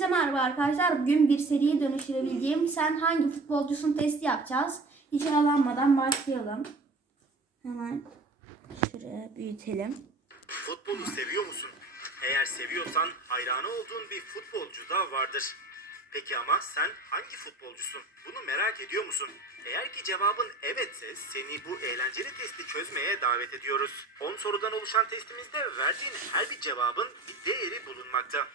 Hepinize merhaba arkadaşlar. Bugün bir seriye dönüştürebileceğim sen hangi futbolcusun testi yapacağız. Hiç alanmadan başlayalım. Hemen şuraya büyütelim. Futbolu seviyor musun? Eğer seviyorsan hayranı olduğun bir futbolcu da vardır. Peki ama sen hangi futbolcusun? Bunu merak ediyor musun? Eğer ki cevabın evetse seni bu eğlenceli testi çözmeye davet ediyoruz. 10 sorudan oluşan testimizde verdiğin her bir cevabın bir değeri bulunmakta.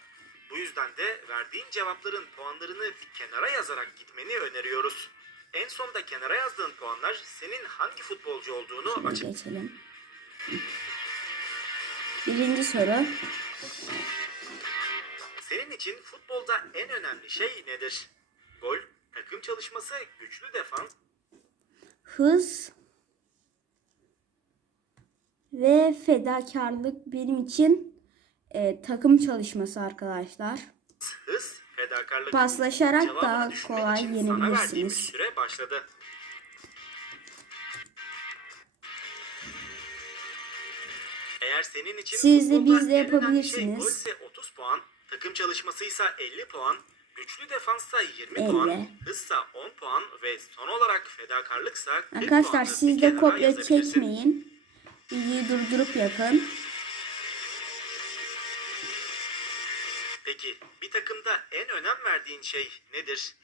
Bu yüzden de verdiğin cevapların puanlarını bir kenara yazarak gitmeni öneriyoruz. En sonda kenara yazdığın puanlar senin hangi futbolcu olduğunu açık geçelim. Birinci soru. Senin için futbolda en önemli şey nedir? Gol, takım çalışması, güçlü defans, Hız ve fedakarlık benim için e, takım çalışması arkadaşlar. hız, fedakarlık. Paslaşarak daha kolay yenebilirsiniz. süre başladı. Eğer senin için Siz de biz de önemli yapabilirsiniz. Şey golse 30 puan, takım çalışmasıysa 50 puan, güçlü defanssa 20 50. puan, hızsa 10 puan ve son olarak fedakarlıksa 40 Arkadaşlar siz de kopya çekmeyin. Videoyu durdurup yapın. Peki bir takımda en önem verdiğin şey nedir?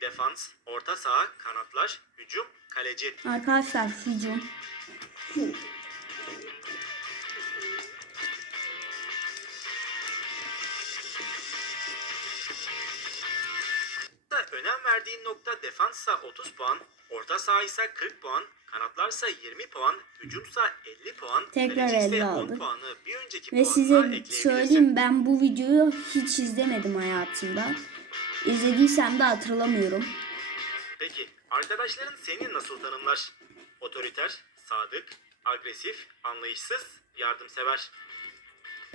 Defans, orta saha, kanatlar, hücum, kaleci. Arkadaşlar hücum. Önem verdiğin nokta defanssa 30 puan, orta saha ise 40 puan, kanatlarsa 20 puan, hücumsa 50 puan, Tekrar kaleci ise 50 10 aldık. puanı bir önceki Ve size söyleyeyim ben bu videoyu hiç izlemedim hayatımda. İzlediysem de hatırlamıyorum. Peki arkadaşların seni nasıl tanımlar? Otoriter, sadık, agresif, anlayışsız, yardımsever.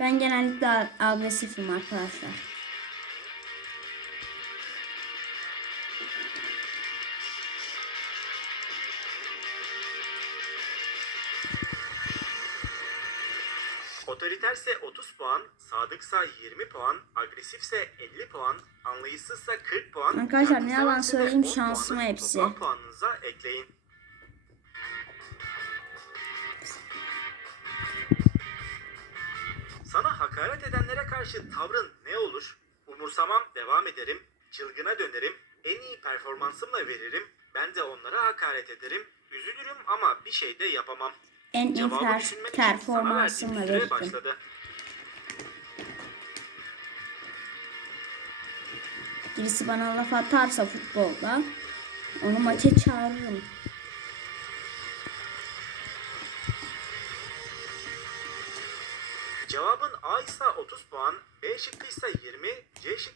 Ben genellikle agresifim arkadaşlar. Otoriterse 30 puan, sadıksa 20 puan, agresifse 50 puan, anlayışsızsa 40 puan. Arkadaşlar ne yalan söyleyeyim, 10 şansıma hepsi. Toplam puanınıza ekleyin. Sana hakaret edenlere karşı tavrın ne olur? Umursamam, devam ederim, çılgına dönerim, en iyi performansımla veririm, ben de onlara hakaret ederim, üzülürüm ama bir şey de yapamam. En iyi per- performansımla verdim. başladı. Birisi bana laf atarsa futbolda onu maça çağırırım. Cevabın A ise 30 puan, B şıkkı ise 20, C şıkkı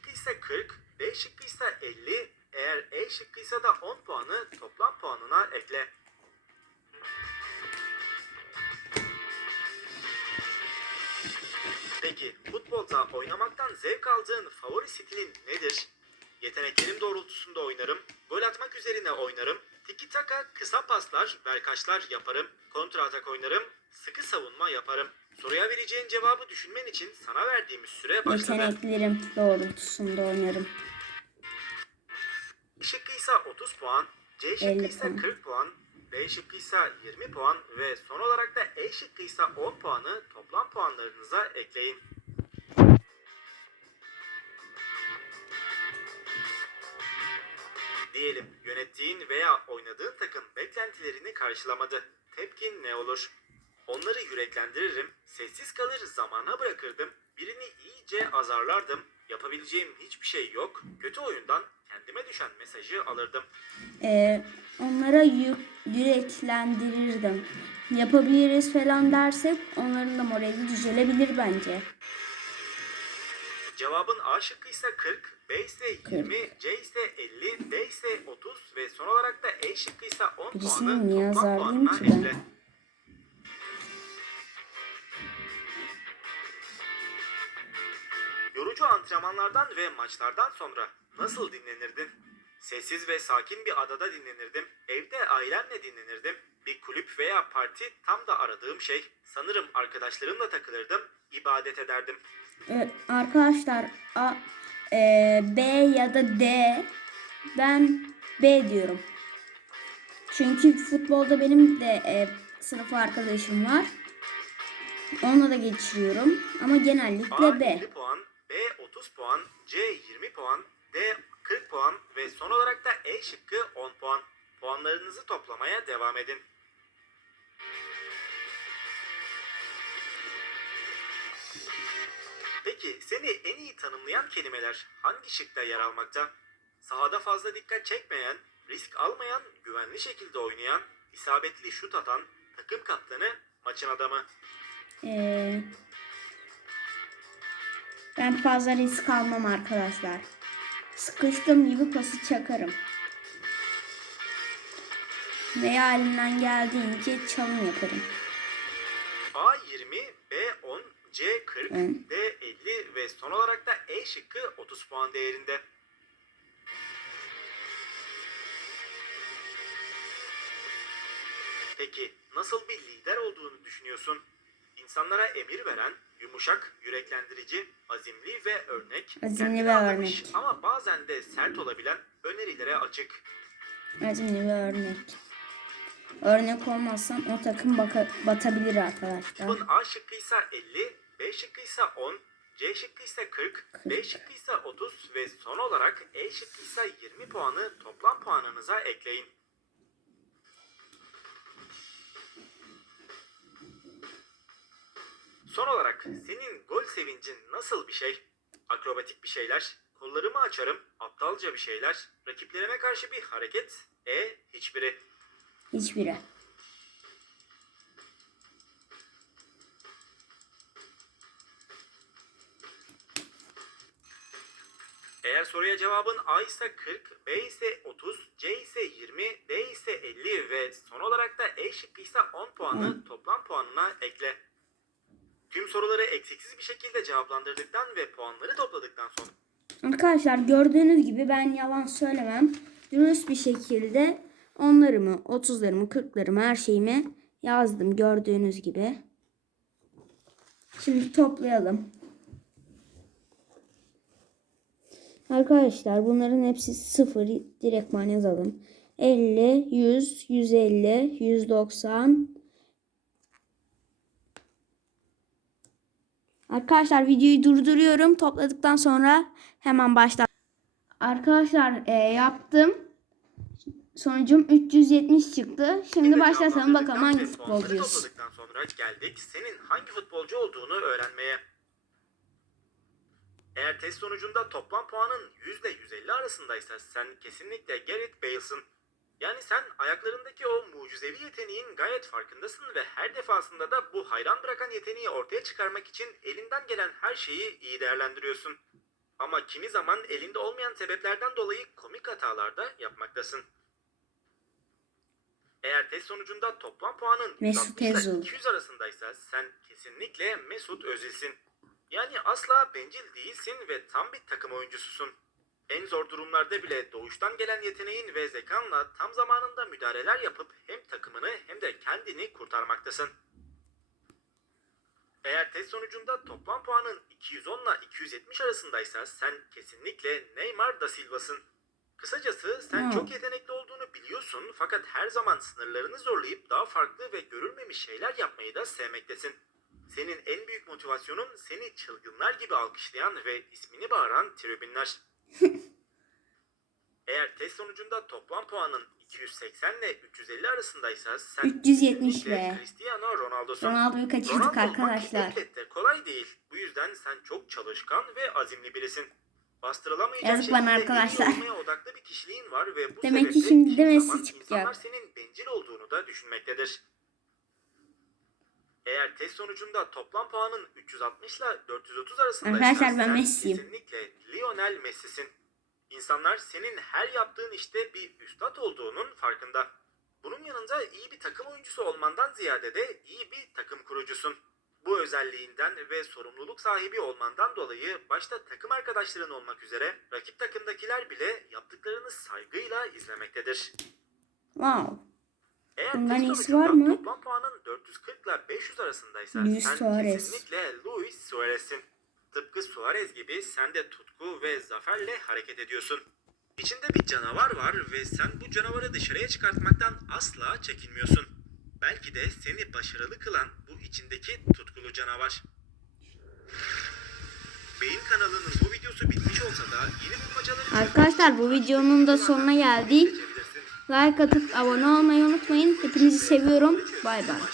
oynarım, tiki taka kısa paslar, verkaçlar yaparım, kontra atak oynarım, sıkı savunma yaparım. Soruya vereceğin cevabı düşünmen için sana verdiğimiz süre başladı. Yeteneklerim doğrultusunda oynarım. Şıkkı ise 30 puan, C şıkkı 50 ise puan. 40 puan, D şıkkı ise 20 puan ve son olarak da E şıkkı ise 10 puanı toplam puanlarınıza ekleyin. Diyelim yönettiğin veya oynadığın takım beklentilerini karşılamadı. Tepkin ne olur? Onları yüreklendiririm, sessiz kalır zamana bırakırdım, birini iyice azarlardım, yapabileceğim hiçbir şey yok, kötü oyundan kendime düşen mesajı alırdım. Ee, onlara yü- yüreklendirirdim. Yapabiliriz falan dersek onların da morali düzelebilir bence. Cevabın A şıkkı ise 40, B ise 20, C ise 50, D ise 30 ve son olarak da E şıkkı ise 10 Birisini puanı niye toplam azarlayayım puanına ki ben? ekle. Yorucu antrenmanlardan ve maçlardan sonra nasıl dinlenirdin? Sessiz ve sakin bir adada dinlenirdim. Evde ailemle dinlenirdim. Bir kulüp veya parti tam da aradığım şey. Sanırım arkadaşlarımla takılırdım, ibadet ederdim. Evet, arkadaşlar a- e, B ya da D. Ben B diyorum. Çünkü futbolda benim de e, sınıf arkadaşım var. Onunla da geçiriyorum. Ama A genellikle B. 50 puan, B 30 puan, C 20 puan, D 40 puan ve son olarak da E şıkkı 10 puan. Puanlarınızı toplamaya devam edin. Peki seni en iyi tanımlayan kelimeler hangi şıkta yer almakta? Sahada fazla dikkat çekmeyen, risk almayan, güvenli şekilde oynayan, isabetli şut atan, takım kaptanı, maçın adamı. Ee, ben fazla risk almam arkadaşlar. Sıkıştığım gibi pası çakarım. Veya elimden geldiğince çalım yaparım. A 20, B 10, C 40, Hı. D 50 ve son olarak da E şıkkı 30 puan değerinde. Peki nasıl bir lider olduğunu düşünüyorsun? İnsanlara emir veren, yumuşak, yüreklendirici, azimli ve örnek. Azimli ve örnek. Ama bazen de sert olabilen önerilere açık. Azimli bir örnek. Örnek olmazsam o takım baka- batabilir arkadaşlar. Tıbbın A şıkkıysa 50, B şıkkıysa 10, C şıkkıysa 40, D şıkkıysa 30 ve son olarak E şıkkıysa 20 puanı toplam puanınıza ekleyin. Son olarak senin gol sevincin nasıl bir şey? Akrobatik bir şeyler, kollarımı açarım, aptalca bir şeyler, rakiplerime karşı bir hareket, E hiçbiri. Hiçbiri. Eğer soruya cevabın A ise 40, B ise 30, C ise 20, D ise 50 ve son olarak da E şıkkı ise 10 puanı toplam puanına ekle. Tüm soruları eksiksiz bir şekilde cevaplandırdıktan ve puanları topladıktan sonra Arkadaşlar gördüğünüz gibi ben yalan söylemem. Dürüst bir şekilde onlarımı, 30'larımı, 40'larımı, her şeyimi yazdım gördüğünüz gibi. Şimdi toplayalım. Arkadaşlar bunların hepsi sıfır. Direktman yazalım. 50, 100, 150, 190. Arkadaşlar videoyu durduruyorum. Topladıktan sonra hemen başla. Arkadaşlar e, yaptım. Sonucum 370 çıktı. Şimdi de başlatalım bakalım hangi futbolcuyuz. topladıktan sonra geldik senin hangi futbolcu olduğunu öğrenmeye. Eğer test sonucunda toplam puanın %150 arasındaysa sen kesinlikle Gareth Bale'sın. Yani sen ayaklarındaki o mucizevi yeteneğin gayet farkındasın ve her defasında da bu hayran bırakan yeteneği ortaya çıkarmak için elinden gelen her şeyi iyi değerlendiriyorsun. Ama kimi zaman elinde olmayan sebeplerden dolayı komik hatalar da yapmaktasın. Eğer test sonucunda toplam puanın Mesut 160 ile Özil. 200 arasındaysa sen kesinlikle Mesut Özil'sin. Yani asla bencil değilsin ve tam bir takım oyuncususun. En zor durumlarda bile doğuştan gelen yeteneğin ve zekanla tam zamanında müdahaleler yapıp hem takımını hem de kendini kurtarmaktasın. Eğer test sonucunda toplam puanın 210 ile 270 arasındaysa sen kesinlikle Neymar da Silva'sın. Kısacası sen Hmm. çok yetenekli olduğunu biliyorsun fakat her zaman sınırlarını zorlayıp daha farklı ve görülmemiş şeyler yapmayı da sevmektesin. Senin en büyük motivasyonun seni çılgınlar gibi alkışlayan ve ismini bağıran tribünler. Eğer test sonucunda toplam puanın 280 ile 350 arasındaysa sen 370 kesinlikle be. Cristiano Ronaldo'sun. Ronaldo'yu kaçırdık Ronaldo olmak arkadaşlar. elbette kolay değil. Bu yüzden sen çok çalışkan ve azimli birisin. Bastırılamayacak Yazık bana şekilde iyi arkadaşlar. olmaya odaklı bir kişiliğin var ve bu Demek ki sebeple şimdi de kimi Messi zaman çıkacak. insanlar senin bencil olduğunu da düşünmektedir. Eğer test sonucunda toplam puanın 360 ile 430 arasındaysa Arkadaşlar ben Messi'yim. kesinlikle Lionel Messi'sin. İnsanlar senin her yaptığın işte bir üstad olduğunun farkında. Bunun yanında iyi bir takım oyuncusu olmandan ziyade de iyi bir takım kurucusun. Bu özelliğinden ve sorumluluk sahibi olmandan dolayı başta takım arkadaşların olmak üzere rakip takımdakiler bile yaptıklarını saygıyla izlemektedir. Wow. Eğer iyisi var mı? Toplam puanın 440 ile 500 arasındaysa Luis sen Suarez. kesinlikle Luis Suarez'sin. Tıpkı Suarez gibi sen de tutku ve zaferle hareket ediyorsun. İçinde bir canavar var ve sen bu canavarı dışarıya çıkartmaktan asla çekinmiyorsun. Belki de seni başarılı kılan bu içindeki tutkulu canavar. Beyin kanalının bu videosu bitmiş olsa da yeni bulmacaları... Arkadaşlar bu videonun da sonuna geldik. Like atıp abone olmayı unutmayın. Hepinizi seviyorum. Bay bay.